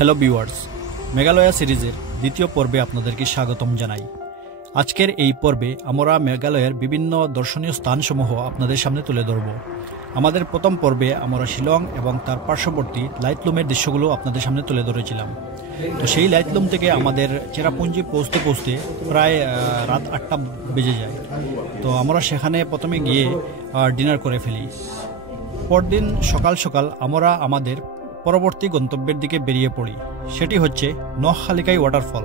Hello viewers, Meghalaya সিরিজের দ্বিতীয় পর্বে আপনাদেরকে স্বাগতম জানাই। আজকের এই পর্বে আমরা মেঘালয়ের বিভিন্ন দর্শনীয় স্থানসমূহ আপনাদের সামনে তুলে ধরব। আমাদের প্রথম পর্বে আমরা শিলং এবং তার পার্শ্ববর্তী লাইটলুমের দৃশ্যগুলো আপনাদের সামনে তুলে ধরেছিলাম। তো সেই লাইটলুম থেকে আমাদের চেরাপুঞ্জি পৌঁছতে পৌঁছতে প্রায় রাত 8টা বেজে যায়। তো আমরা সেখানে প্রথমে গিয়ে ডিনার করে ফেলি। পরদিন সকাল সকাল আমরা আমাদের পরবর্তী গন্তব্যের দিকে বেরিয়ে পড়ি। সেটি হচ্ছে নকখালিকাই ওয়াটারফল।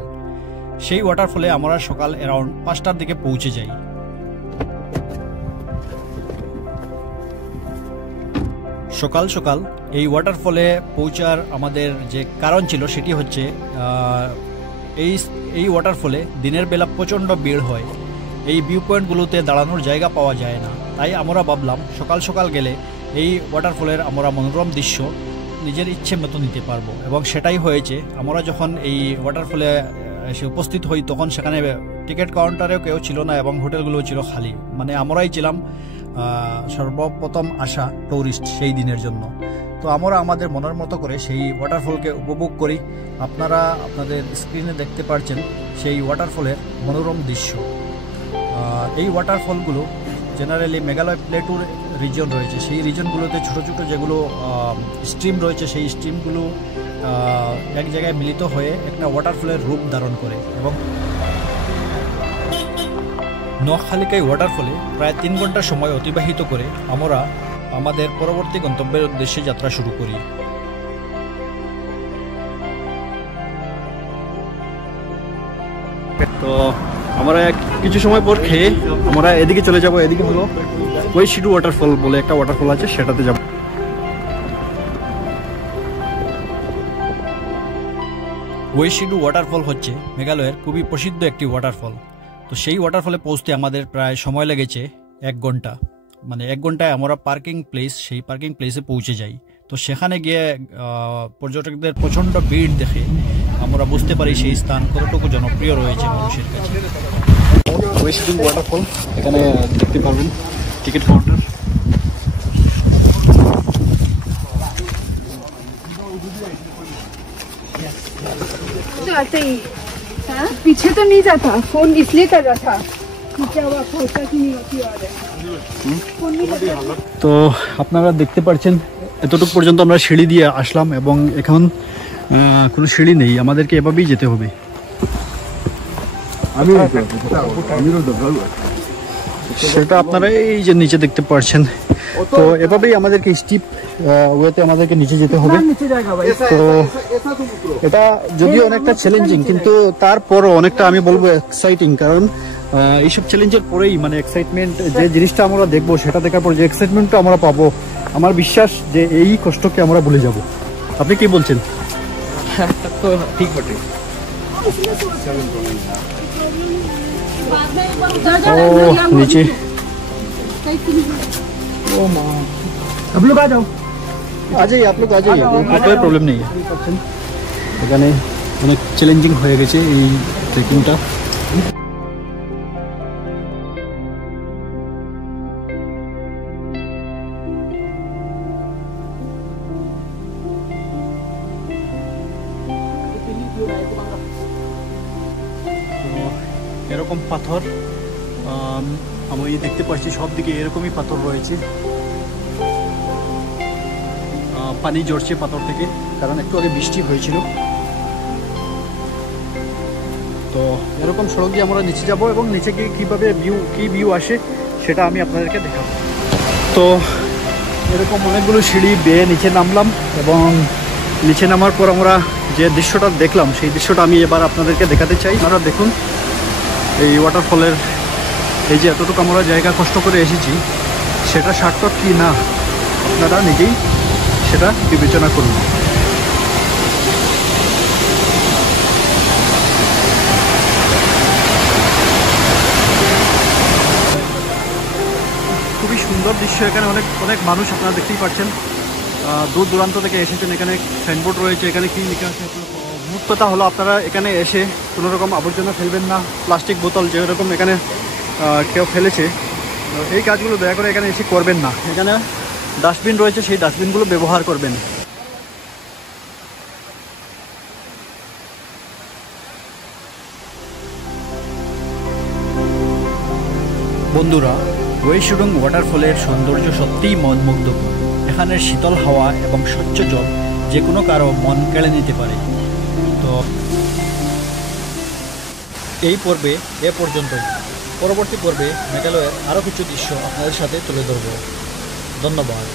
সেই ওয়াটারফলে আমরা সকাল অ্যারাউন্ড 5টার দিকে পৌঁছে যাই। সকাল সকাল এই ওয়াটারফলে পৌঁছার আমাদের যে কারণ ছিল সেটি হচ্ছে এই ওয়াটারফলে দিনের বেলা প্রচণ্ড ভিড় হয়। এই ভিউ পয়েন্টগুলোতে দাঁড়ানোর জায়গা পাওয়া যায় না। তাই আমরা ভাবলাম সকাল সকাল গেলে এই ওয়াটারফলের আমরা মনোরম দৃশ্য নিজের ইচ্ছে মতো নিতে পারবো, এবং সেটাই হয়েছে। আমরা যখন এই ওয়াটারফলে এসে উপস্থিত হই তখন সেখানে টিকিট কাউন্টারেও কেউ ছিল না এবং হোটেলগুলোও ছিল খালি। মানে আমরাই ছিলাম সর্বপ্রথম আসা ট্যুরিস্ট সেই দিনের জন্য। তো আমরা আমাদের মনের মতো করে সেই ওয়াটারফলকে উপভোগ করি। আপনারা আপনাদের স্ক্রিনে দেখতে পাচ্ছেন সেই ওয়াটারফলের মনোরম দৃশ্য। এই ওয়াটারফলগুলো জেনারেলি মেঘালয় প্লেটুর রিজন রয়েছে, সেই রিজনগুলোতে ছোটো ছোটো যেগুলো স্ট্রিম রয়েছে সেই স্ট্রিমগুলো এক জায়গায় মিলিত হয়ে একটা ওয়াটারফলের রূপ ধারণ করে। এবং নকখালিকাই ওয়াটারফলে প্রায় 3 ঘন্টা সময় অতিবাহিত করে আমরা আমাদের পরবর্তী গন্তব্যের উদ্দেশ্যে যাত্রা শুরু করি। তো আমরা কিছু সময় পর খেয়ে আমরা এদিকে চলে যাব। এদিকে হলো ওয়েশিডু ওয়াটারফল বলে একটা ওয়াটারফল আছে, সেটাতে যাব। ওয়েশিডু ওয়াটারফল হচ্ছে মেঘালয়ের খুবই প্রসিদ্ধ একটি ওয়াটারফল। তো সেই ওয়াটারফলে পৌঁছতে আমাদের প্রায় সময় লেগেছে 1 ঘন্টা। মানে 1 ঘন্টায় আমরা সেই পার্কিং প্লেসে পৌঁছে যাই। তো সেখানে গিয়ে পর্যটকদের প্রচণ্ড ভিড় দেখে আমরা বুঝতে পারি সেই স্থান কতটুকু জনপ্রিয় রয়েছে মানুষের কাছে। ওয়েশিডু ওয়াটারফল এখানে দেখতে পারবেন টিকিট কাউন্টার। तो ऐसे ही पीछे तो नहीं जाता, फोन इसलिए कर रहा था क्या हुआ होता कि नहीं होती। তো আপনারা দেখতে পাচ্ছেন এতটুকু পর্যন্ত আমরা সিঁড়ি দিয়ে আসলাম এবং এখন কোনো সিঁড়ি নেই, আমাদেরকে এভাবেই যেতে হবে। সেটা আপনারা এই যে নিচে দেখতে পাচ্ছেন। তো এভাবেই আমাদেরকে স্টিপ ওয়েতে আমাদেরকে নিচে যেতে হবে। তো এটা যদিও অনেকটা চ্যালেঞ্জিং, কিন্তু তারপরও অনেকটা আমি বলবো এক্সাইটিং। কারণ এইসব চ্যালেঞ্জের পরেই মানে এক্সাইটমেন্ট, যে জিনিসটা আমরা দেখবো সেটা দেখার পর যে এক্সাইটমেন্টটা আমরা পাবো, আমার বিশ্বাস যে এই কষ্টকে আমরা ভুলে যাব। আপনি কি বলছেন? তো ঠিক বটে। नीचे आप लोग आ जाओ, आ जाइए, आप लोग आ जाइए, कोई प्रॉब्लम नहीं है। এখানে অনেক চ্যালেঞ্জিং হয়ে গেছে এই ট্রেকিংটা। এরকম পাথর আমি দেখতে পাচ্ছি সব দিকে এরকমই পাথর রয়েছে। পানি ঝরছে পাথর থেকে, কারণ একটু আগে বৃষ্টি হয়েছিল। তো এরকম সড়ক দিয়ে আমরা নিচে যাব এবং নিচে গিয়ে কীভাবে ভিউ আসে সেটা আমি আপনাদেরকে দেখাবো। তো এরকম অনেকগুলো সিঁড়ি বেয়ে নিচে নামলাম এবং নিচে নামার পর আমরা যে দৃশ্যটা দেখলাম সেই দৃশ্যটা আমি এবার আপনাদেরকে দেখাতে চাই। আপনারা দেখুন এই ওয়াটারফলের এই যে এতটুকু আমরা জায়গা কষ্ট করে এসেছি, সেটা সার্থক কি না আপনারা নিজেই সেটা বিবেচনা করুন। খুবই সুন্দর দৃশ্য। এখানে অনেক মানুষ আপনারা দেখতেই পাচ্ছেন, দূর দূরান্ত থেকে এসেছেন। এখানে সাইনবোর্ড রয়েছে, এখানে কি লেখা আছে? মোট কথা হলো আপনারা এখানে এসে কোনো রকম আবর্জনা ফেলবেন না। প্লাস্টিক বোতল যেরকম এখানে কেউ ফেলেছে, এই কাজগুলো দয়া করে এখানে এসে করবেন না। এখানে ডাস্টবিন রয়েছে, সেই ডাস্টবিনগুলো ব্যবহার করবেন। বন্ধুরা, ওয়েশুডং ওয়াটারফলের সৌন্দর্য সত্যিই মন মুগ্ধকর। এখানের শীতল হাওয়া এবং স্বচ্ছ জল যে কোনো কারো মন কেড়ে নিতে পারে। তো এই পর্বে এ পর্যন্তই। পরবর্তী পর্বে মেঘালয়ের আরও কিছু দৃশ্য আপনাদের সাথে তুলে ধরব। ধন্যবাদ।